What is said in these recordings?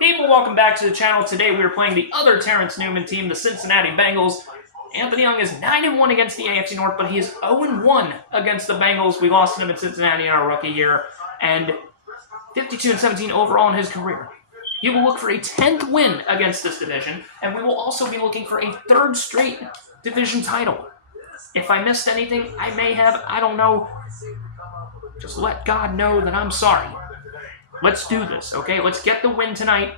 People, welcome back to the channel. Today we are playing the other Terrence Newman team, the Cincinnati Bengals. Anthony Young is 9-1 against the AFC North, but he is 0-1 against the Bengals. We lost to him in Cincinnati in our rookie year, and 52-17 overall in his career. He will look for a 10th win against this division, and we will also be looking for a third straight division title. If I missed anything, I may have, I don't know. Just let God know that I'm sorry. Let's do this, okay? Let's get the win tonight.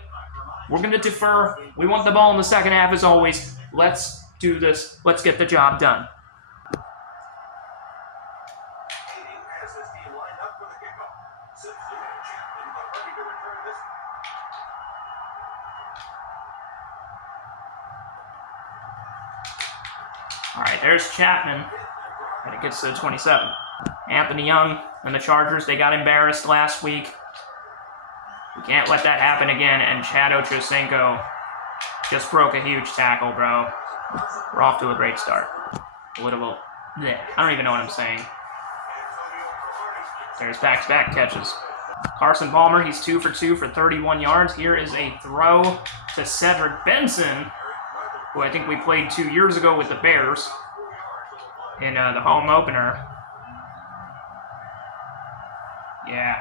We're going to defer. We want the ball in the second half as always. Let's do this. Let's get the job done. All right, there's Chapman, and it gets to 27. Anthony Young and the Chargers, they got embarrassed last week. We can't let that happen again, and Chad Ochocinco just broke a huge tackle, bro. We're off to a great start. I don't even know what I'm saying. There's back-to-back catches. Carson Palmer, he's 2 for 2 for 31 yards. Here is a throw to Cedric Benson, who I think we played 2 years ago with the Bears in the home opener. Yeah.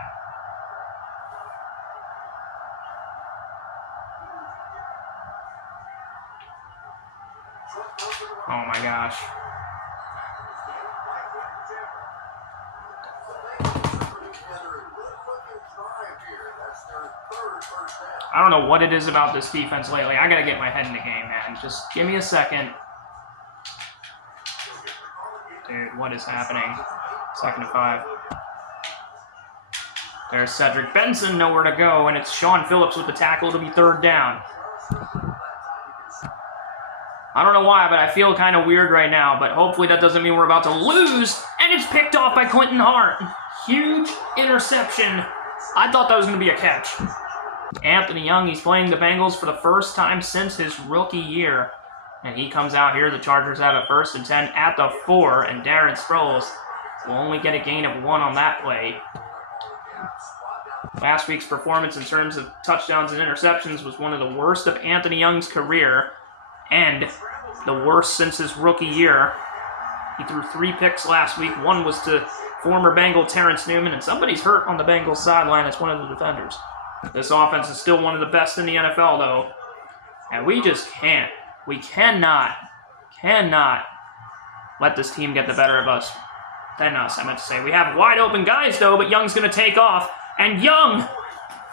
Oh my gosh. I don't know what it is about this defense lately. I gotta get my head in the game, man. Just give me a second. Dude, what is happening? 2nd and 5. There's Cedric Benson, nowhere to go, and it's Sean Phillips with the tackle. It'll be 3rd down. I don't know why, but I feel kind of weird right now, but hopefully that doesn't mean we're about to lose, and it's picked off by Clinton Hart. Huge interception. I thought that was going to be a catch. Anthony Young, he's playing the Bengals for the first time since his rookie year, and he comes out here. The Chargers have a 1st and 10 at the 4, and Darren Sproles will only get a gain of 1 on that play. Last week's performance in terms of touchdowns and interceptions was one of the worst of Anthony Young's career, and the worst since his rookie year. He threw 3 picks last week. 1 was to former Bengal Terrence Newman, and somebody's hurt on the Bengals sideline. It's one of the defenders. This offense is still one of the best in the NFL, though, and we just can't. We cannot let this team get the better of us. Than us, I meant to say. We have wide open guys, though, but Young's going to take off, and Young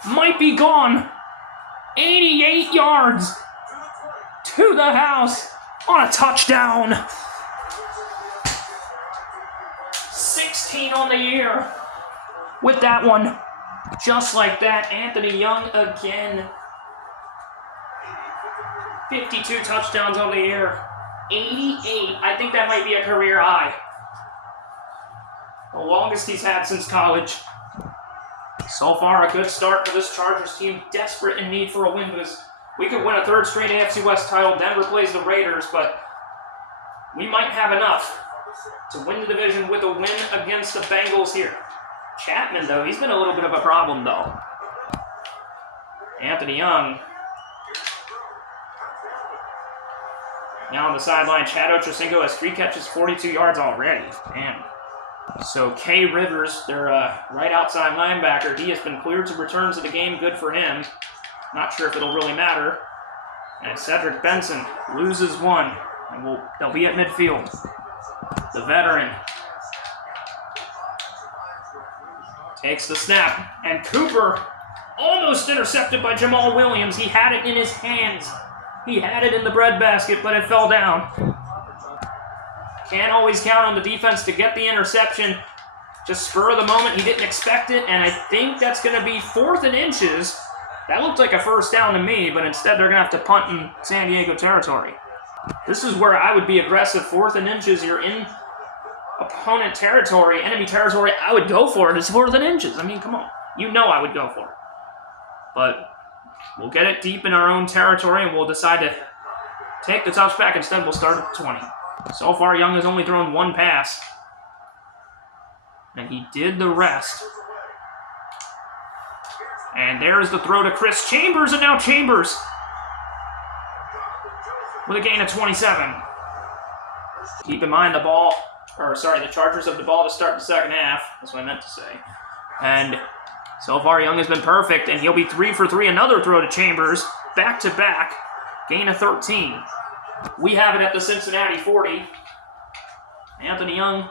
might be gone. 88 yards to the house on a touchdown. 16 on the year with that one. Just like that, Anthony Young again. 52 touchdowns on the year. 88. I think that might be a career high. The longest he's had since college. So far, a good start for this Chargers team. Desperate in need for a win because we could win a 3rd straight AFC West title. Denver plays the Raiders, but we might have enough to win the division with a win against the Bengals here. Chapman, though, he's been a little bit of a problem, though. Anthony Young. Now on the sideline, Chad Ochocinco has 3 catches, 42 yards already. Damn. So Kay Rivers, their right outside linebacker, he has been cleared to return to the game. Good for him. Not sure if it'll really matter. And Cedric Benson loses 1, and they'll be at midfield. The veteran takes the snap, and Cooper almost intercepted by Jamal Williams. He had it in his hands. He had it in the breadbasket, but it fell down. Can't always count on the defense to get the interception. Just spur of the moment, he didn't expect it, and I think that's going to be 4th and inches. That looked like a 1st down to me, but instead they're going to have to punt in San Diego territory. This is where I would be aggressive. 4th and inches, you're in opponent territory, enemy territory. I would go for it. It's 4th and inches. I mean, come on. You know I would go for it. But we'll get it deep in our own territory, and we'll decide to take the touchback. Instead, we'll start at 20. So far, Young has only thrown 1 pass. And he did the rest. And there's the throw to Chris Chambers, and now Chambers with a gain of 27. Keep in mind the Chargers have the ball to start the second half. That's what I meant to say. And so far, Young has been perfect, and he'll be 3 for 3. Another throw to Chambers, back-to-back, gain of 13. We have it at the Cincinnati 40. Anthony Young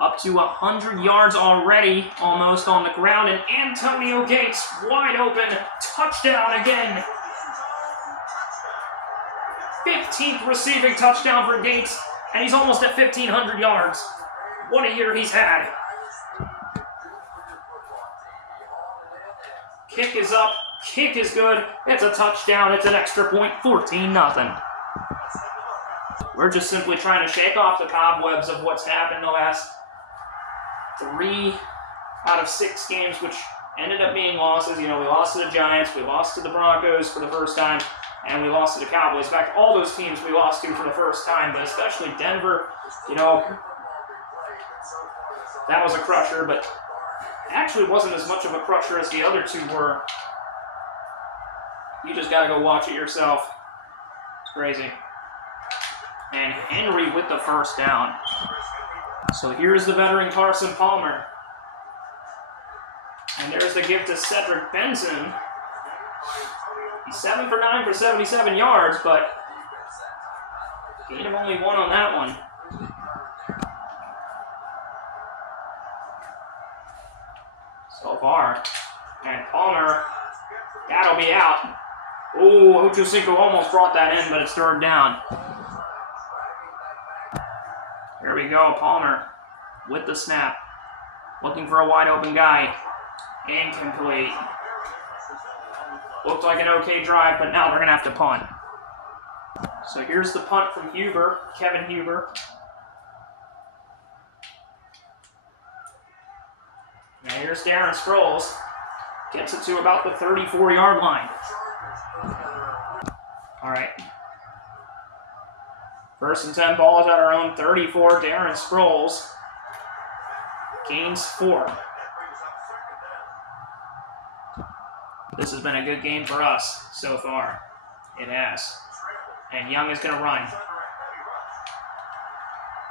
up to 100 yards already, almost on the ground, and Antonio Gates wide open, touchdown again. 15th receiving touchdown for Gates, and he's almost at 1,500 yards. What a year he's had. Kick is up, kick is good, it's a touchdown, it's an extra point, 14-0. We're just simply trying to shake off the cobwebs of what's happened the last 3 out of 6 games, which ended up being losses. You know, we lost to the Giants, we lost to the Broncos for the first time, and we lost to the Cowboys. In fact, all those teams we lost to for the first time, but especially Denver, you know, that was a crusher, but actually wasn't as much of a crusher as the other 2 were. You just got to go watch it yourself. It's crazy. And Henry with the first down. So here's the veteran Carson Palmer. And there's the give to Cedric Benson. He's 7 for 9 for 77 yards, but gain of only 1 on that one. So far. And Palmer, that'll be out. Oh, Ochocinco almost brought that in, but it's third down. Here we go, Palmer with the snap. Looking for a wide open guy. Incomplete. Looked like an okay drive, but now they're going to have to punt. So here's the punt from Huber, Kevin Huber. And here's Darren Sproles. Gets it to about the 34-yard line. All right. First and 10, ball is at our own 34. Darren Sproles gains 4. This has been a good game for us so far. It has. And Young is going to run.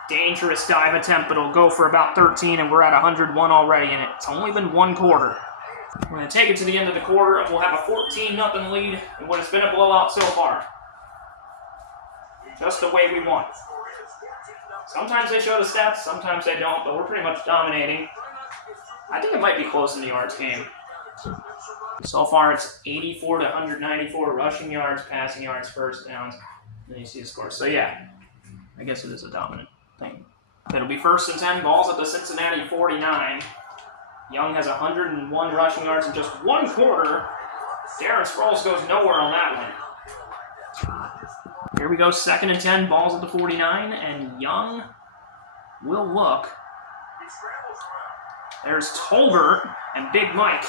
Dangerous dive attempt, but it'll go for about 13, and we're at 101 already, and it's only been 1 quarter. We're going to take it to the end of the quarter, and we'll have a 14-0 lead in what has been a blowout so far. Just the way we want. Sometimes they show the stats, sometimes they don't, but we're pretty much dominating. I think it might be close in the yards game. So far, it's 84 to 194 rushing yards, passing yards, first downs. Then you see the score. So, yeah, I guess it is a dominant thing. It'll be first and 10, balls at the Cincinnati 49. Young has 101 rushing yards in just 1 quarter. Darren Sproles goes nowhere on that one. Here we go, second and 10, balls at the 49, and Young will look. There's Tolbert and Big Mike.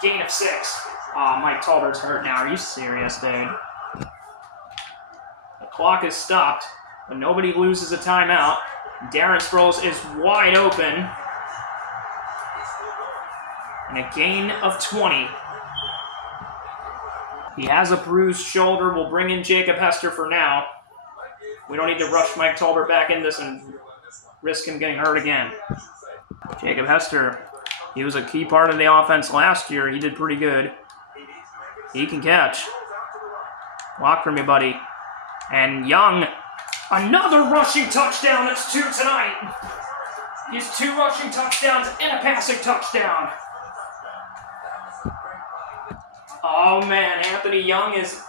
Gain of 6. Mike Tolbert's hurt now. Are you serious, dude? The clock is stopped, but nobody loses a timeout. Darren Sproles is wide open. And a gain of 20. He has a bruised shoulder. We'll bring in Jacob Hester for now. We don't need to rush Mike Tolbert back in this and risk him getting hurt again. Jacob Hester, he was a key part of the offense last year. He did pretty good. He can catch. Block for me, buddy. And Young, another rushing touchdown. That's 2 tonight. He's 2 rushing touchdowns and a passing touchdown. Oh, man, Anthony Young is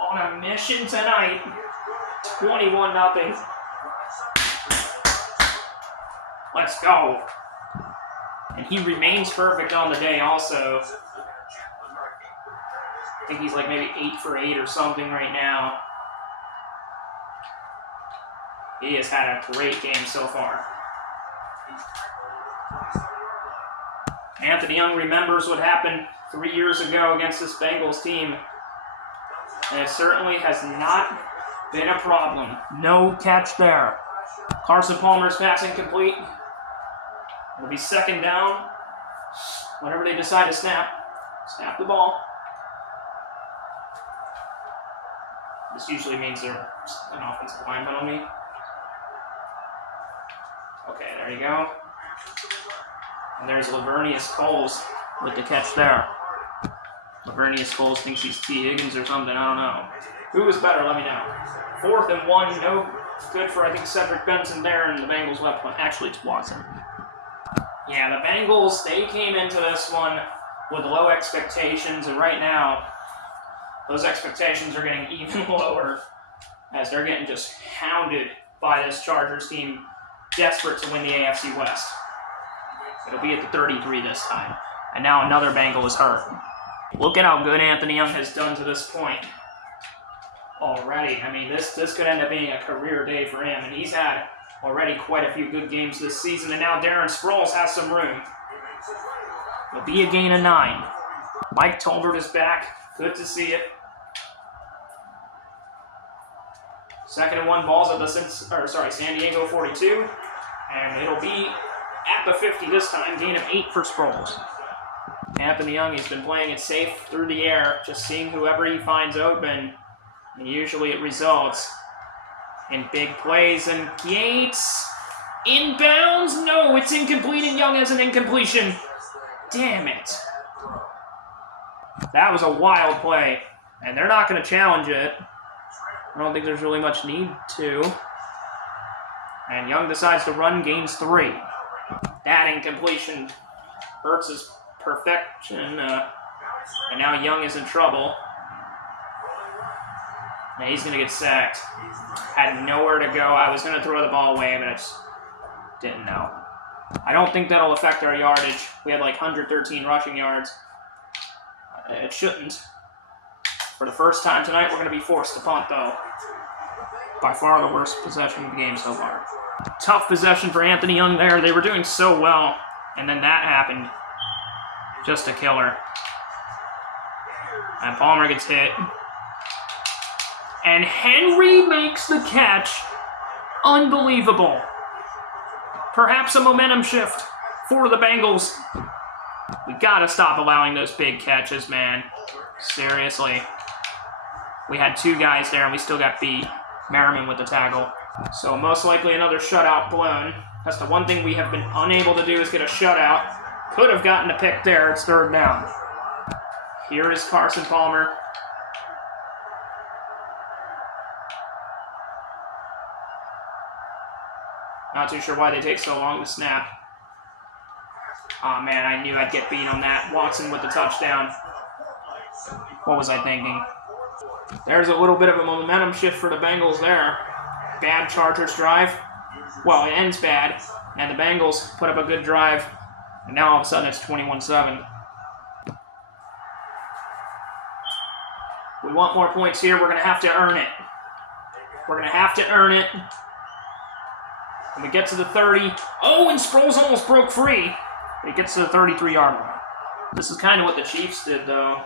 on a mission tonight. 21-0. Let's go. And he remains perfect on the day also. I think he's like maybe 8 for 8 or something right now. He has had a great game so far. Anthony Young remembers what happened 3 years ago against this Bengals team. And it certainly has not been a problem. No catch there. Carson Palmer's passing complete. It'll be second down whenever they decide to snap. Snap the ball. This usually means they're an offensive line penalty. Okay, there you go. And there's Lavernius Coles with the catch there. Lavernius Coles thinks he's T. Higgins or something, I don't know. Who was better, let me know. 4th and 1, no good for, I think, Cedric Benson there, and the Bengals left one. Actually, it's Watson. Yeah, the Bengals, they came into this one with low expectations, and right now, those expectations are getting even lower as they're getting just hounded by this Chargers team, desperate to win the AFC West. It'll be at the 33 this time. And now another Bengal is hurt. Look at how good Anthony Young has done to this point already. I mean, this could end up being a career day for him, and he's had already quite a few good games this season, and now Darren Sproles has some room. It'll be a gain of 9. Mike Tolbert is back. Good to see it. 2nd and 1, balls at the San Diego 42, and it'll be at the 50 this time. Gain of 8 for Sproles. Anthony Young, he's been playing it safe through the air, just seeing whoever he finds open, and usually it results in big plays. And Gates inbounds. No, it's incomplete, and Young has an incompletion. Damn it. That was a wild play, and they're not going to challenge it. I don't think there's really much need to. And Young decides to run, gains 3. That incompletion hurts his perfection, and now Young is in trouble. And he's going to get sacked. Had nowhere to go. I was going to throw the ball away, but I just didn't know. I don't think that'll affect our yardage. We had like 113 rushing yards. It shouldn't. For the first time tonight, we're going to be forced to punt, though. By far the worst possession of the game so far. Tough possession for Anthony Young there. They were doing so well, and then that happened. Just a killer. And Palmer gets hit. And Henry makes the catch. Unbelievable. Perhaps a momentum shift for the Bengals. We gotta stop allowing those big catches, man. Seriously. We had 2 guys there, and we still got beat. Merriman with the tackle. So most likely another shutout blown. That's the one thing we have been unable to do is get a shutout. Could have gotten a pick there. It's 3rd down. Here is Carson Palmer. Not too sure why they take so long to snap. Aw, man, I knew I'd get beat on that. Watson with the touchdown. What was I thinking? There's a little bit of a momentum shift for the Bengals there. Bad Chargers drive. Well, it ends bad, and the Bengals put up a good drive, and now all of a sudden it's 21-7. We want more points here. We're going to have to earn it. We're going to have to earn it. When we get to the 30. Oh, and Sproles almost broke free. But he gets to the 33-yard line. This is kind of what the Chiefs did, though.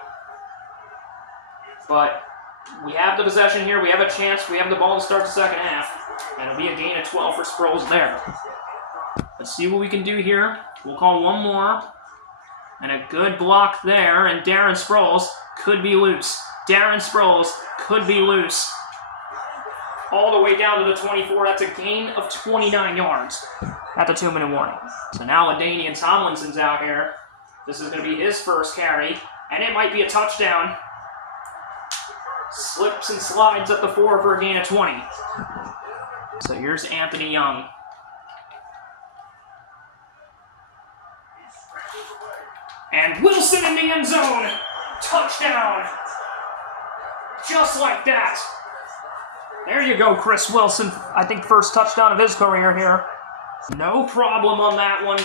But we have the possession here. We have a chance. We have the ball to start the second half. And it'll be a gain of 12 for Sproles there. Let's see what we can do here. We'll call one more. And a good block there. And Darren Sproles could be loose. Darren Sproles could be loose. All the way down to the 24. That's a gain of 29 yards at the 2-minute warning. So now LaDainian Tomlinson's out here. This is going to be his first carry. And it might be a touchdown. Slips and slides at the 4 for a gain of 20. So here's Anthony Young. And Wilson in the end zone. Touchdown. Just like that. There you go, Chris Wilson. I think first touchdown of his career here. No problem on that one.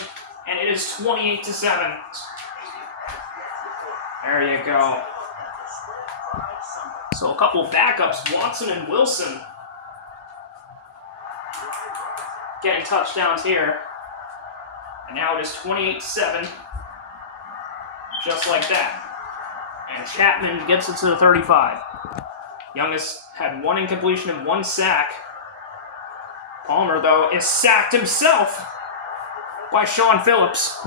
And it is 28-7. There you go. So a couple backups, Watson and Wilson, getting touchdowns here. And now it is 28-7. Just like that. And Chapman gets it to the 35. Young has had 1 incompletion and 1 sack. Palmer, though, is sacked himself by Sean Phillips.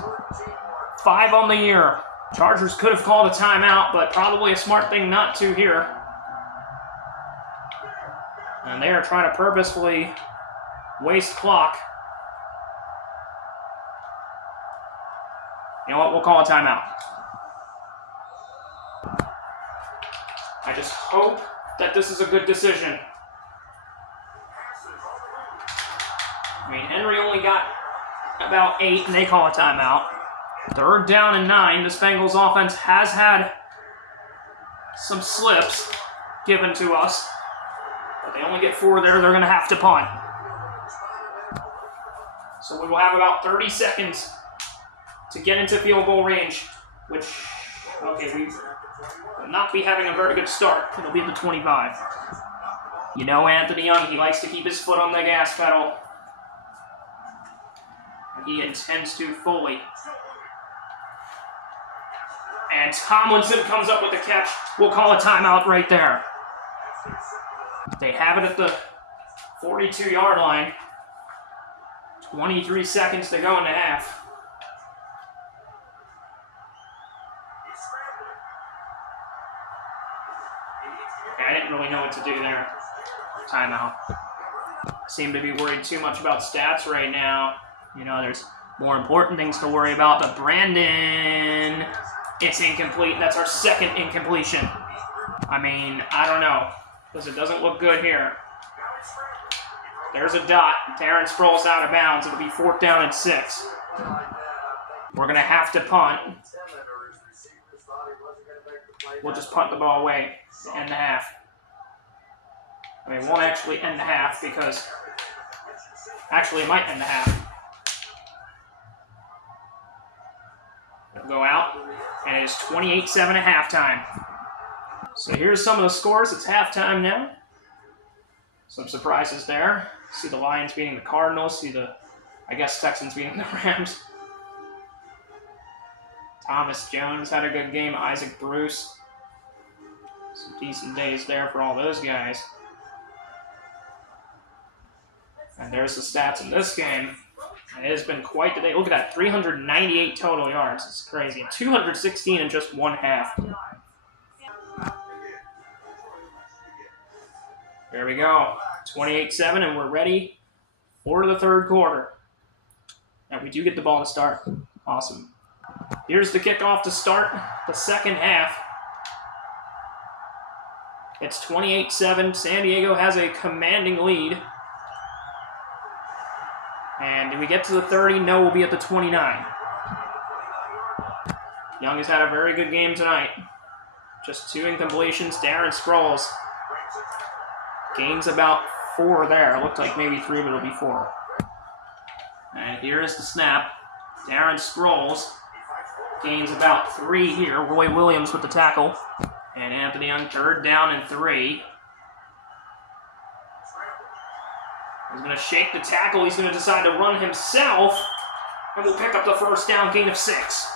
5 on the year. Chargers could have called a timeout, but probably a smart thing not to here. And they are trying to purposefully waste clock. You know what? We'll call a timeout. I just hope that this is a good decision. I mean, Henry only got about 8, and they call a timeout. 3rd down and 9. This Bengals offense has had some slips given to us. But they only get 4 there. They're going to have to punt. So we will have about 30 seconds to get into field goal range, which, okay, we will not be having a very good start. It'll be at the 25. You know Anthony Young, he likes to keep his foot on the gas pedal. He intends to fully. And Tomlinson comes up with the catch. We'll call a timeout right there. They have it at the 42-yard line. 23 seconds to go in the half. Okay, I didn't really know what to do there. Timeout. Seem to be worried too much about stats right now. You know, there's more important things to worry about, but Brandon, it's incomplete. That's our 2nd incompletion. I mean, I don't know, because it doesn't look good here. There's a dot. Darren Sproles out of bounds. It'll be 4th down and 6. We're going to have to punt. We'll just punt the ball away to end the half. I mean, it won't actually end the half because, actually, it might end the half. It'll go out, and it is 28-7 at halftime. So here's some of the scores. It's halftime now. Some surprises there. See the Lions beating the Cardinals. See the, I guess, Texans beating the Rams. Thomas Jones had a good game. Isaac Bruce. Some decent days there for all those guys. And there's the stats in this game. It has been quite the day. Look at that, 398 total yards. It's crazy. 216 in just one half. There we go. 28-7, and we're ready for the 3rd quarter. And we do get the ball to start. Awesome. Here's the kickoff to start the 2nd half. It's 28-7. San Diego has a commanding lead. And do we get to the 30? No, we'll be at the 29. Young has had a very good game tonight. Just 2 incompletions. Darren Sproles gains about 4 there. It looked like maybe 3, but it'll be 4. And here is the snap. Darren Sproles gains about 3 here. Roy Williams with the tackle. And Anthony Young, 3rd down and 3. He's going to shake the tackle. He's going to decide to run himself. And we'll pick up the 1st down, gain of 6.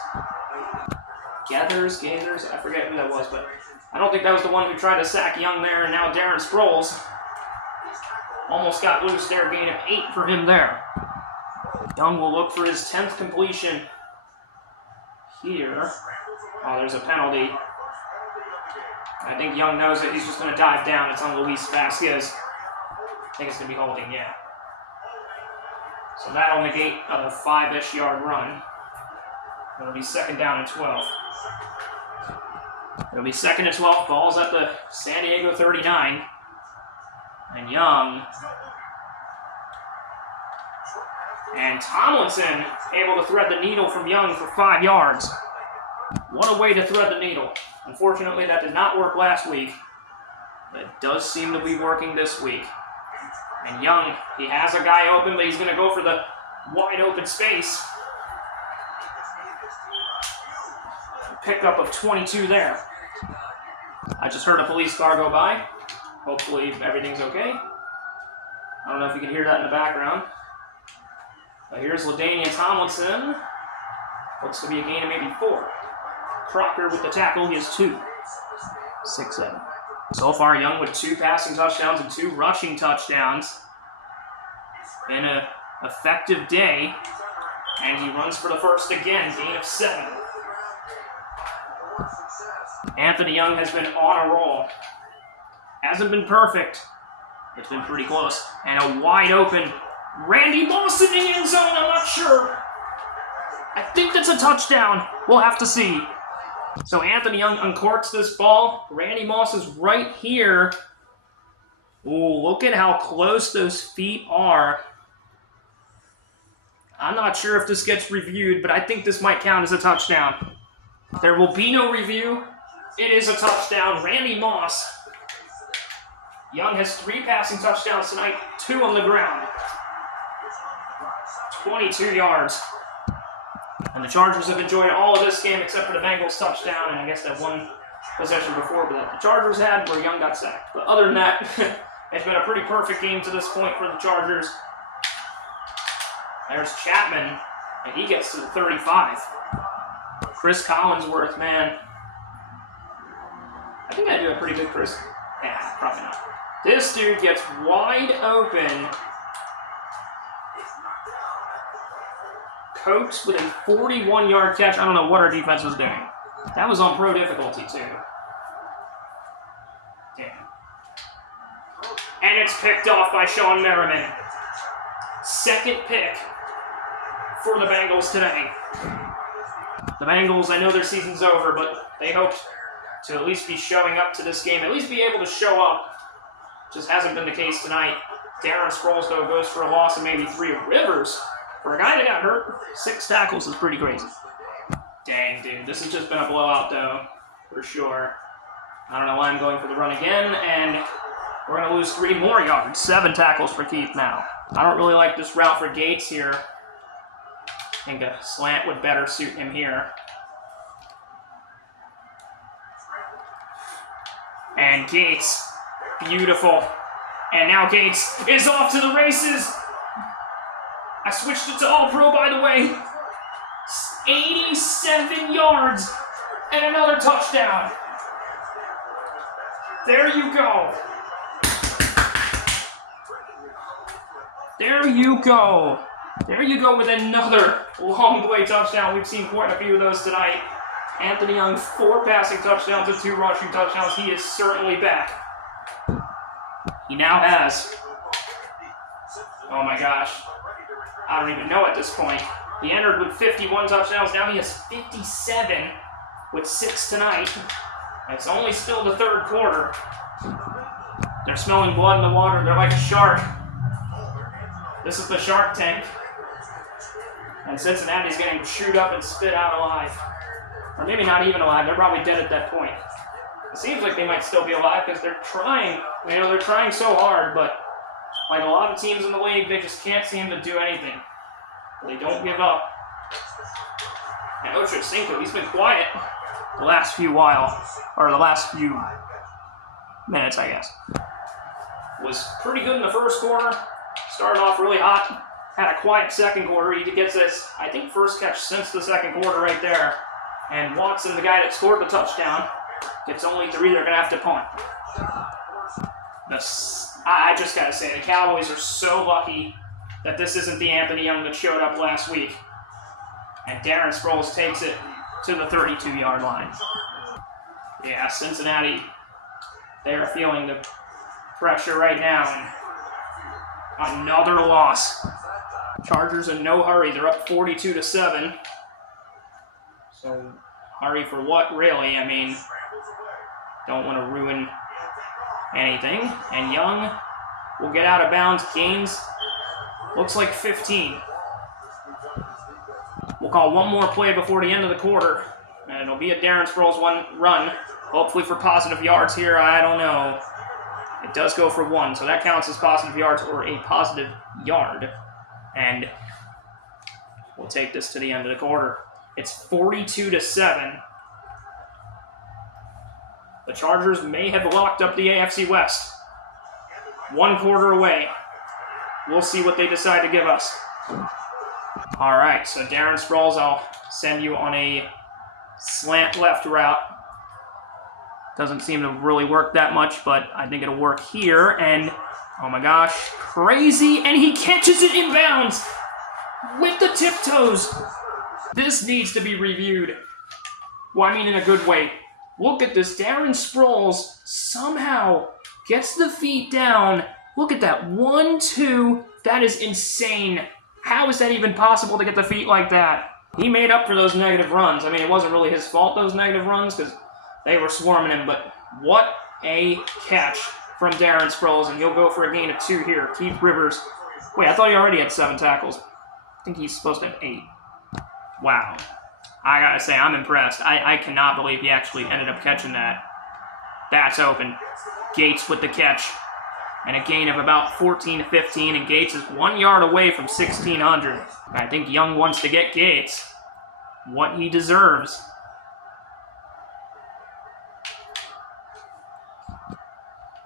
Gathers, I forget who that was, but I don't think that was the one who tried to sack Young there. And now Darren Sproles almost got loose there, gain of 8 for him there. Young will look for his 10th completion here. Oh, there's a penalty. I think Young knows that he's just going to dive down. It's on Luis Vasquez. I think it's going to be holding, yeah. So that'll negate a 5-ish yard run. It'll be 2nd down and 12. It'll be 2nd and 12. Ball's at the San Diego 39. And Young. And Tomlinson able to thread the needle from Young for 5 yards. What a way to thread the needle. Unfortunately, that did not work last week. But it does seem to be working this week. And Young, he has a guy open, but he's going to go for the wide open space. Pickup of 22 there. I just heard a police car go by. Hopefully everything's okay. I don't know if you can hear that in the background. But here's LaDainian Tomlinson. Looks to be a gain of maybe 4. Crocker with the tackle, he has 2. 6-7. So far, Young with 2 passing touchdowns and 2 rushing touchdowns. In an effective day. And he runs for the 1st again, gain of 7. Anthony Young has been on a roll. Hasn't been perfect. It's been pretty close. And a wide open Randy Moss in the end zone. I'm not sure. I think that's a touchdown. We'll have to see. So Anthony Young uncorks this ball. Randy Moss is right here. Ooh, look at how close those feet are. I'm not sure if this gets reviewed, but I think this might count as a touchdown. There will be no review. It is a touchdown. Randy Moss. Young has 3 passing touchdowns tonight, 2 on the ground. 22 yards. And the Chargers have enjoyed all of this game except for the Bengals touchdown, and I guess that one possession before that the Chargers had where Young got sacked. But other than that, it's been a pretty perfect game to this point for the Chargers. There's Chapman, and he gets to the 35. Chris Collinsworth, man. I think I do a pretty good Chris. Yeah, probably not. This dude gets wide open. Coates with a 41-yard catch. I don't know what our defense was doing. That was on pro difficulty, too. Damn. And it's picked off by Sean Merriman. Second pick for the Bengals today. The Bengals, I know their season's over, but they hoped to at least be showing up to this game, at least be able to show up. Just hasn't been the case tonight. Darren Sproles, though, goes for a loss of maybe 3. Rivers, for a guy that got hurt, 6 tackles is pretty crazy. Dang, dude, this has just been a blowout, though, for sure. I don't know why I'm going for the run again, and we're going to lose 3 more yards. 7 tackles for Keith now. I don't really like this route for Gates here. I think a slant would better suit him here. And Gates, beautiful. And now Gates is off to the races. I switched it to All-Pro, by the way. 87 yards and another touchdown. There you go. There you go. There you go with another long play touchdown. We've seen quite a few of those tonight. Anthony Young, 4 passing touchdowns and 2 rushing touchdowns. He is certainly back. He now has, oh my gosh, I don't even know at this point. He entered with 51 touchdowns. Now he has 57 with 6 tonight. It's only still the 3rd quarter. They're smelling blood in the water. They're like a shark. This is the Shark Tank. And Cincinnati's getting chewed up and spit out alive. Or maybe not even alive. They're probably dead at that point. It seems like they might still be alive because they're trying. You know, they're trying so hard, but like a lot of teams in the league, they just can't seem to do anything. They don't give up. And Ocho Cinco, he's been quiet the last few minutes, I guess. Was pretty good in the first quarter. Started off really hot. Had a quiet second quarter. He gets this, I think, first catch since the second quarter right there. And Watson, the guy that scored the touchdown, gets only 3. They're going to have to punt. I just got to say, the Cowboys are so lucky that this isn't the Anthony Young that showed up last week. And Darren Sproles takes it to the 32-yard line. Yeah, Cincinnati, they are feeling the pressure right now. And another loss. Chargers in no hurry. They're up 42-7. So, hurry for what, really? I mean, don't want to ruin anything. And Young will get out of bounds. Gains looks like 15. We'll call one more play before the end of the quarter. And it'll be a Darren Sproles run. Hopefully for positive yards here. I don't know. It does go for 1, so that counts as positive yards or a positive yard. And we'll take this to the end of the quarter. It's 42-7. The Chargers may have locked up the AFC West. 1 quarter away. We'll see what they decide to give us. All right, so Darren Sproles, I'll send you on a slant left route. Doesn't seem to really work that much, but I think it'll work here. And, oh my gosh, crazy. And he catches it inbounds with the tiptoes. This needs to be reviewed. Well, I mean in a good way. Look at this. Darren Sproles somehow gets the feet down. Look at that. 1-2. That is insane. How is that even possible to get the feet like that? He made up for those negative runs. I mean, it wasn't really his fault, those negative runs, because they were swarming him, but what a catch from Darren Sproles, and he'll go for a gain of 2 here. Keith Rivers. Wait, I thought he already had 7 tackles. I think he's supposed to have 8. Wow. I gotta say, I'm impressed. I cannot believe he actually ended up catching that. That's open. Gates with the catch. And a gain of about 14 to 15, and Gates is 1 yard away from 1,600. I think Young wants to get Gates what he deserves.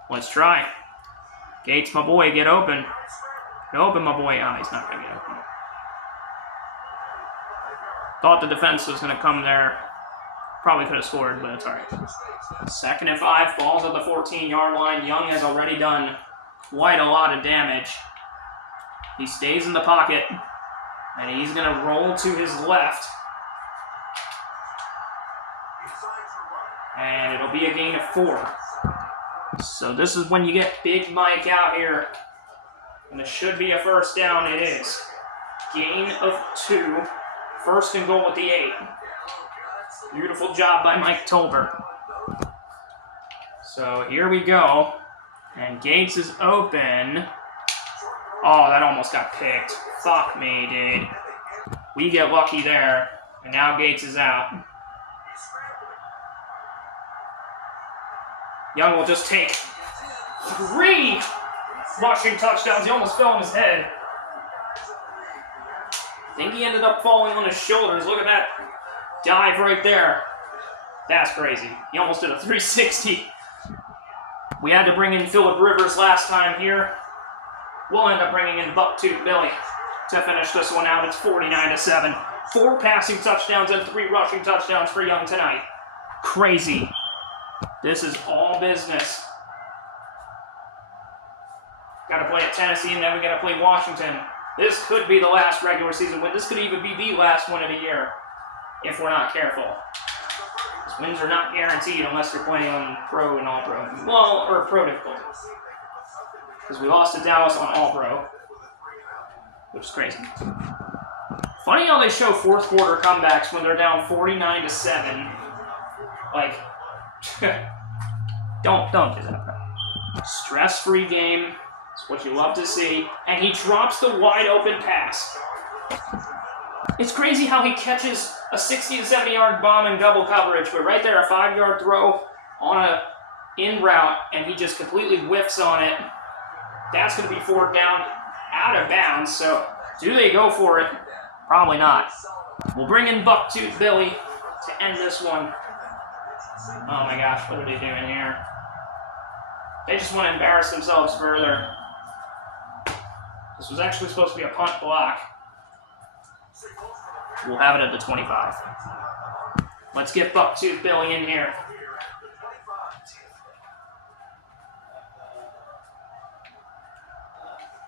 Let's try. Gates, my boy, get open. Get open, my boy. Ah, he's not going to get open. Thought the defense was going to come there. Probably could have scored, but it's all right. 2nd and 5, balls at the 14-yard line. Young has already done quite a lot of damage. He stays in the pocket, and he's going to roll to his left. And it'll be a gain of 4. So this is when you get Big Mike out here. And it should be a first down. It is. Gain of 2. 1st and goal at the 8. Beautiful job by Mike Tolbert. So here we go. And Gates is open. Oh, that almost got picked. Fuck me, dude. We get lucky there. And now Gates is out. Young will just take 3 rushing touchdowns. He almost fell on his head. I think he ended up falling on his shoulders. Look at that dive right there. That's crazy. He almost did a 360. We had to bring in Phillip Rivers last time here. We'll end up bringing in Bucktooth Billy to finish this one out. It's 49-7. 4 passing touchdowns and 3 rushing touchdowns for Young tonight. Crazy. This is all business. Got to play at Tennessee, and then we got to play Washington. This could be the last regular season win. This could even be the last one of the year if we're not careful. These wins are not guaranteed unless you're playing on Pro and All-Pro. Well, or Pro difficulty. Because we lost to Dallas on All-Pro, which is crazy. Funny how they show fourth quarter comebacks when they're down 49-7. Like, don't do that, bro. Stress-free game. It's what you love to see. And he drops the wide open pass. It's crazy how he catches a 60 to 70 yard bomb in double coverage, but right there, a 5-yard throw on a in route, and he just completely whiffs on it. That's going to be 4th down, out of bounds. So, do they go for it? Probably not. We'll bring in Bucktooth Billy to end this one. Oh my gosh, what are they doing here? They just want to embarrass themselves further. This was actually supposed to be a punt block. We'll have it at the 25. Let's get Bucktooth Billy in here.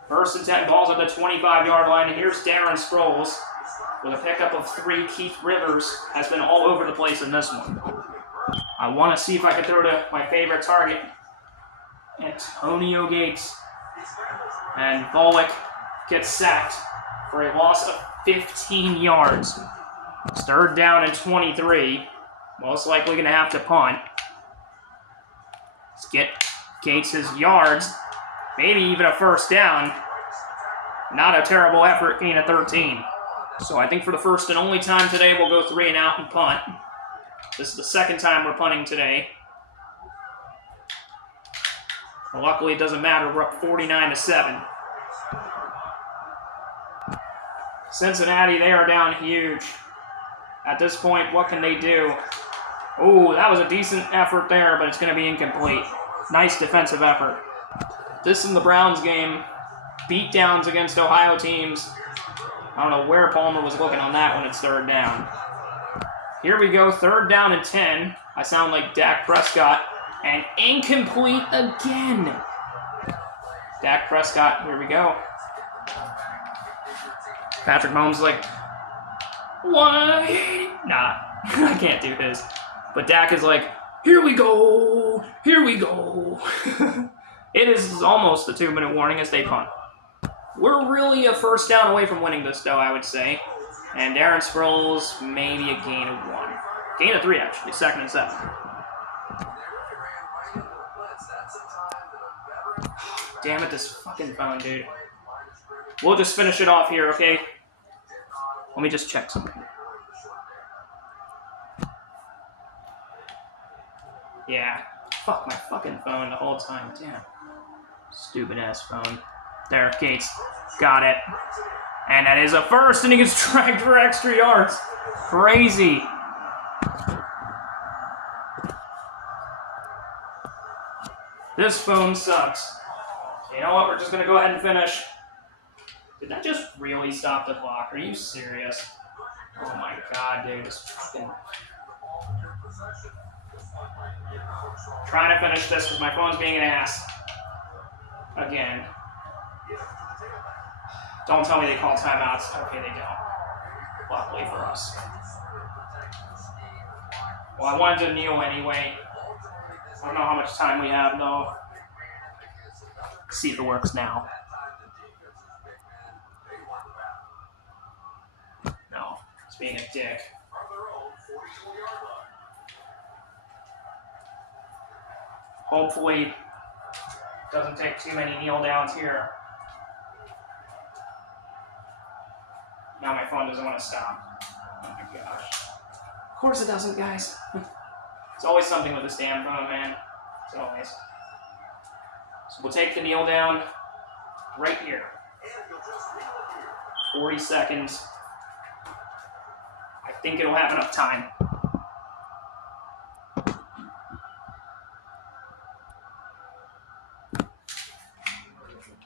First and 10, balls at the 25-yard line. And here's Darren Sproles with a pickup of 3. Keith Rivers has been all over the place in this one. I want to see if I can throw to my favorite target, Antonio Gates. And Volek gets sacked for a loss of 15 yards. It's 3rd down and 23. Most likely going to have to punt. Let's get Gates his yards. Maybe even a first down. Not a terrible effort, gain of 13. So I think for the first and only time today, we'll go 3 and out and punt. This is the 2nd time we're punting today. Well, luckily, it doesn't matter. We're up 49-7. Cincinnati, they are down huge. At this point, what can they do? Oh, that was a decent effort there, but it's going to be incomplete. Nice defensive effort. This in the Browns game, beatdowns against Ohio teams. I don't know where Palmer was looking on that when it's 3rd down. Here we go, 3rd down and 10. I sound like Dak Prescott. And incomplete again. Dak Prescott, here we go. Patrick Mahomes like, what? Nah, I can't do his. But Dak is like, Here we go. Here we go. It is almost the 2-minute warning as they punt. We're really a first down away from winning this, though, I would say. And Darren Sproles, maybe a gain of 1. Gain of 3, actually. 2nd and 7. Damn it, this fucking phone, dude. We'll just finish it off here, okay? Let me just check something. Yeah. Fuck my fucking phone the whole time. Damn. Stupid ass phone. There, Gates. Got it. And that is a first, and he gets dragged for extra yards. Crazy. This phone sucks. You know what? We're just going to go ahead and finish. Did that just really stop the clock? Are you serious? Oh my god, dude. This fucking... Trying to finish this because my phone's being an ass. Again. Don't tell me they call timeouts. Okay, they don't. Luckily for us. Well, I wanted to kneel anyway. I don't know how much time we have, though. See if it works now. No, it's being a dick. Hopefully, it doesn't take too many kneel downs here. Now my phone doesn't want to stop. Oh my gosh. Of course it doesn't, guys. It's always something with this damn phone, man. It's always. So we'll take the kneel down right here. 40 seconds. I think it'll have enough time.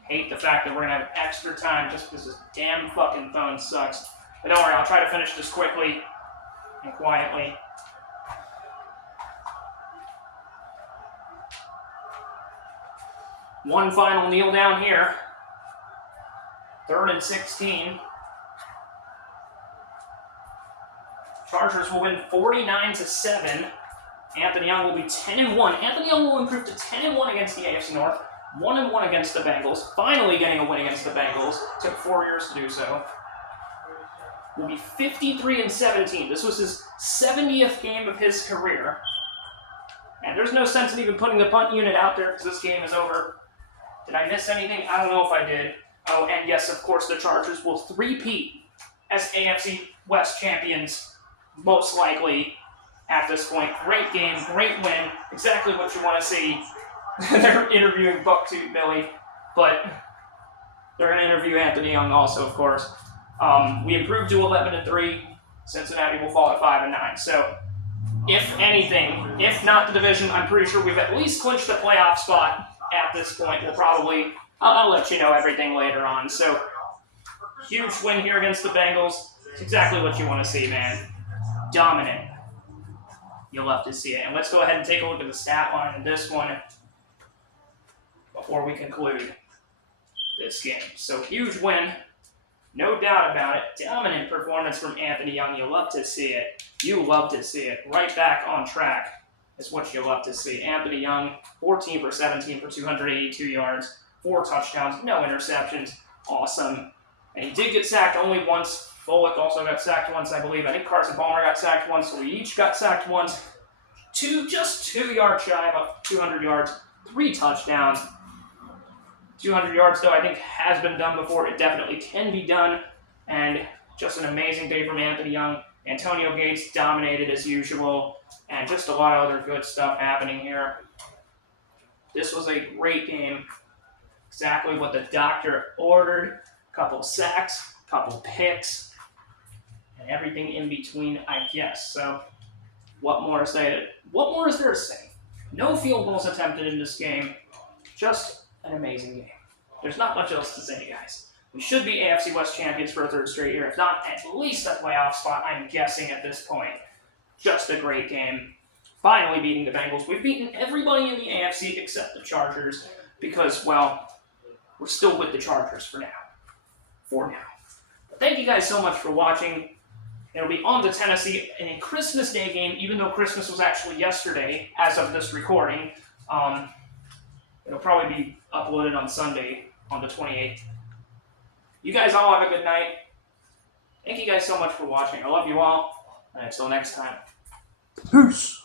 Hate the fact that we're going to have extra time just because this damn fucking phone sucks. But don't worry, I'll try to finish this quickly and quietly. One final kneel down here. 3rd and 16. Chargers will win 49-7. Anthony Young will be 10-1. Anthony Young will improve to 10-1 against the AFC North. 1-1 against the Bengals. Finally getting a win against the Bengals. Took 4 years to do so. Will be 53-17. This was his 70th game of his career. And there's no sense in even putting the punt unit out there because this game is over. Did I miss anything? I don't know if I did. Oh, and yes, of course, the Chargers will three-peat as AFC West champions, most likely at this point. Great game, great win. Exactly what you want to see. They're interviewing Bucktooth Billy, but they're going to interview Anthony Young also, of course. We improved to 11-3. Cincinnati will fall at 5-9. So, if anything, if not the division, I'm pretty sure we've at least clinched the playoff spot at this point. We'll probably, I'll let you know everything later on. So, huge win here against the Bengals. It's exactly what you want to see, man. Dominant. You'll love to see it. And let's go ahead and take a look at the stat line in this one before we conclude this game. So, huge win. No doubt about it. Dominant performance from Anthony Young. You love to see it. You love to see it. Right back on track is what you love to see. Anthony Young, 14 for 17 for 282 yards, 4 touchdowns, no interceptions. Awesome. And he did get sacked only once. Bullock also got sacked once, I believe. I think Carson Palmer got sacked once. So we each got sacked once. Just 2 yards shy of 200 yards. 3 touchdowns. 200 yards, though, I think has been done before. It definitely can be done. And just an amazing day from Anthony Young. Antonio Gates dominated as usual. And just a lot of other good stuff happening here. This was a great game. Exactly what the doctor ordered. Couple sacks, couple picks, and everything in between, I guess. So, what more is there to say? No field goals attempted in this game. Just an amazing game. There's not much else to say, guys. We should be AFC West champions for a 3rd straight year, if not at least a playoff spot, I'm guessing at this point. Just a great game. Finally beating the Bengals. We've beaten everybody in the AFC except the Chargers because, well, we're still with the Chargers for now. But thank you guys so much for watching. It'll be on to Tennessee in a Christmas Day game, even though Christmas was actually yesterday, as of this recording. It'll probably be uploaded on Sunday, on the 28th. You guys all have a good night. Thank you guys so much for watching. I love you all, and until next time. Peace.